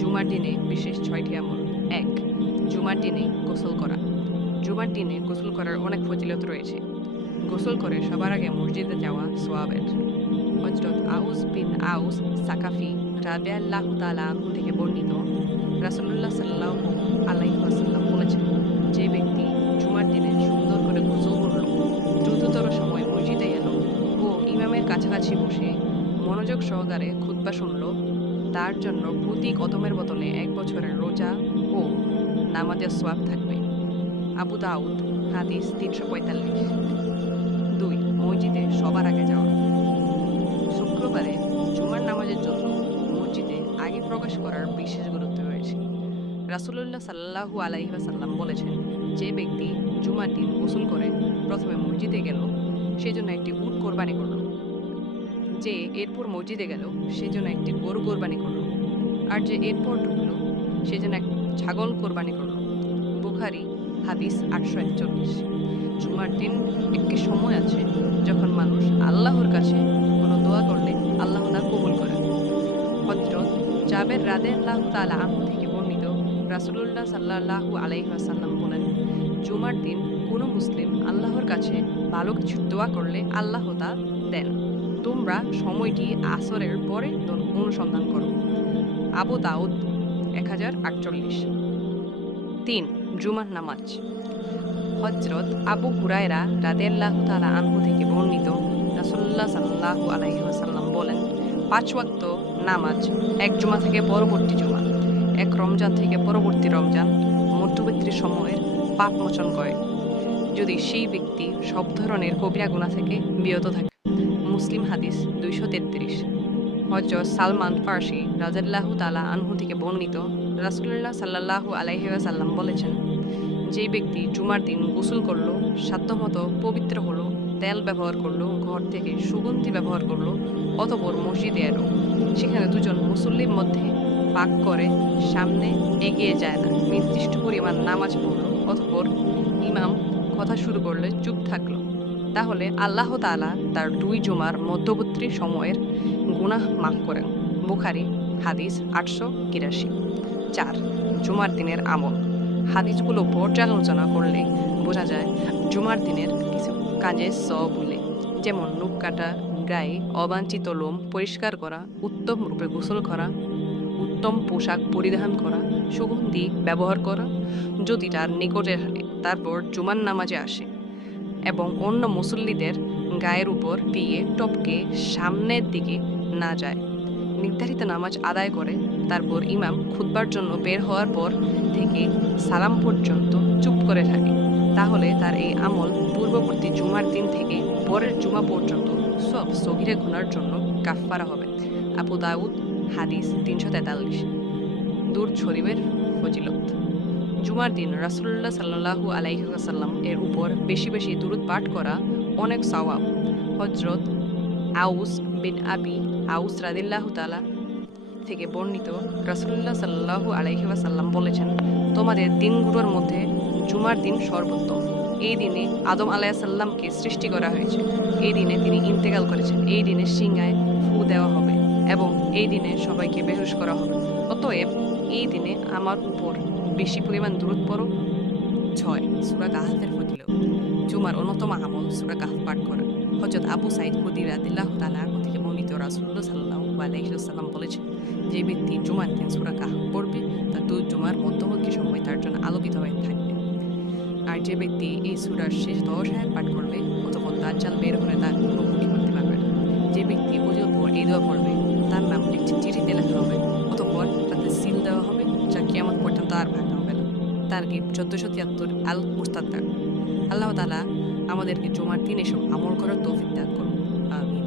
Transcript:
জুমার দিনে বিশেষ 6টি আমল। 1. জুমার দিনে গোসল করা। জুমার দিনে গোসল করার অনেক ফজিলত রয়েছে। গোসল করে সবার আগে মসজিদে যাওয়া সওয়াবের। হযরত আউস বিন আউস সাকাফি রাদিয়াল্লাহু তাআলা আনহু থেকে বর্ণিত, রাসূলুল্লাহ সাল্লাল্লাহু আলাইহি ওয়াসাল্লাম বলেছেন, যে ব্যক্তি জুমার দিনে সুন্দর করে গোসল করল, দ্রুততর সময় মসজিদে এলো ও ইমামের কাছাকাছি বসে মনোযোগ সহকারে খুতবা শুনল, তার জন্য প্রতি কদমের বদলে 1 বছরের রোজা ও নামাজের সওয়াব থাকবে। আবু দাউদ হাদিস 345। 2. মসজিদে সবার আগে যাওয়া। শুক্রবারে জুমার নামাজের জন্য মসজিদে আগে প্রকাশ করার বিশেষ গুরুত্ব রয়েছে। রাসূলুল্লাহ সাল্লাল্লাহু আলাইহি ওয়াসাল্লাম বলেছেন, যে ব্যক্তি জুমার দিন গোসল করে প্রথমে মসজিদে গেল, সেজন্য একটি উট কোরবানি করল। যে এরপর মসজিদে গেল, সেজন্য একটি গরু কোরবানি করল। আর যে এরপর ঢুকলো, সেজন্য এক ছাগল কোরবানি করল। বুখারী হাদিস 841। জুমার দিন একটি সময় আছে যখন মানুষ আল্লাহর কাছে কোনো দোয়া করলে আল্লাহ তা কবুল করেন। হযরত জাবের রাদিয়াল্লাহু তাআলা আনহু থেকে বর্ণিত, রাসূলুল্লাহ সাল্লাল্লাহু আলাইহি ওয়াসাল্লাম বলেন, জুমার দিন কোনো মুসলিম আল্লাহর কাছে ভালো কিছু দোয়া করলে আল্লাহ তা দেন। তোমরা সময়টি আসরের পরে অনুসন্ধান করো। আবু দাউদ 1048। 3. জুমার নামাজ। হযরত আবু হুরায়রা রাদিয়াল্লাহু তাআলা আনহু থেকে বর্ণিত, রাসূলুল্লাহ সাল্লাল্লাহু আলাইহি ওয়াসাল্লাম বলেন, 5 ওয়াক্ত নামাজ এক জুমা থেকে পরবর্তী জুমা, এক রমজান থেকে পরবর্তী রমজান মধ্যবর্তী সময়ের পাপ মোচন করে, যদি সেই ব্যক্তি সব ধরনের কবিরা গুনাহ থেকে বিরত থাকে। মুসলিম হাদিস 233। হযরত সালমান ফারসি রাদিয়াল্লাহু তাআলা আনহু থেকে বর্ণিত, রাসূলুল্লাহ সাল্লাল্লাহু আলাইহি ওয়াসাল্লাম বলেছেন, যে ব্যক্তি জুমার দিন গোসল করলো, সাধ্যমতো পবিত্র হলো, তেল ব্যবহার করলো, ঘর থেকে সুগন্ধি ব্যবহার করলো, অতঃপর মসজিদে এলো, সেখানে দুজন মুসল্লির মধ্যে পাক করে সামনে এগিয়ে যায় না, নির্দিষ্ট পরিমাণ নামাজ পড়লো, অতঃপর ইমাম কথা শুরু করলে চুপ থাকলো, তাহলে আল্লাহ তাআলা তার 2 জুমার মধ্যবর্তী সময়ের গুনাহ মাফ করেন। বুখারী হাদিস 883। 4. জুমার দিনের আমল। হাদিসগুলো পর্যালোচনা করলে বোঝা যায় জুমার দিনের কিছু কাজে সওয়াব উল্লেখ, যেমন নখ কাটা, গায়ে অবাঞ্ছিত লোম পরিষ্কার করা, উত্তম রূপে গোসল করা, উত্তম পোশাক পরিধান করা, সুগন্ধি ব্যবহার করা যদি তার নিকটে থাকে, তারপর জুমার নামাজে আসে এবং অন্য মুসল্লিদের গায়ের উপর দিয়ে টপকে সামনের দিকে না যায়, নির্ধারিত নামাজ আদায় করে, তারপর ইমাম খুতবার জন্য বের হওয়ার পর থেকে সালাম পর্যন্ত চুপ করে থাকে, তাহলে তার এই আমল পূর্ববর্তী জুমার দিন থেকে পরের জুমা পর্যন্ত সব সগীরা গুনার জন্য কাফফারা হবে। আবু দাউদ হাদিস 343। দুরূদ শরীফের ফজিলত। জুমার দিন রাসূলুল্লাহ সাল্লাল্লাহু আলাইহি ওয়াসাল্লাম এর উপর বেশি বেশি দুরূদ পাঠ করা অনেক সওয়াব। হযরত আউস বিন আবি আউস রাদিয়াল্লাহু তাআলা থেকে বর্ণিত, রাসূলুল্লাহ সাল্লাল্লাহু আলাইহি ওয়াসাল্লাম বলেছেন, তোমাদের দিনগুলোর মধ্যে জুমার দিন সর্বোত্তম। এই দিনে আদম আলাইহিস সালামকে সৃষ্টি করা হয়েছে, এই দিনে তিনি ইন্তেকাল করেছেন, এই দিনে সিংহায় ফু দেওয়া হবে এবং এই দিনে সবাইকে বেহুশ করা হবে। অতএব এই দিনে আমার উপর বেশি পরিমাণ দুরূদ পড়ো। 6. সূরা কাহফের ফজিলত। জুমার অন্যতম আমল সূরা কাহফ পাঠ করা। হযরত আবু সাঈদ খুদরী রাদিয়াল্লাহু তাআলা আনহু থেকে বর্ণিত, রাসূলুল্লাহ সাল্লাল্লাহু আলাইহি ওয়াসাল্লাম বলেছেন, যে ব্যক্তি জুমার দিন সূরা কাহফ পড়বে, তার 2 জুমার মধ্যবর্তী সময় তার জন্য আলোকিত হয়ে থাকবে। আর যে ব্যক্তি এই সূরার শেষ 10 আয়াত পাঠ করবে, অতঃপর দাজ্জাল বের হলে তার কোনো ক্ষতি করতে পারবে না। যে ব্যক্তি ওজুর পর এই দোয়া পড়বে, তার নাম একটি চিঠিতে লেখা হবে, অতঃপর তাতে সিল দেওয়া হবে, যা কিয়ামত পর্যন্ত আর ভাঙা হবে না। তারগিব 1473 আল মুস্তাদরাক। আল্লাহ তাআলা আমাদেরকে জুমার দিন এসব আমল করার তৌফিক দান করুন। আমিন।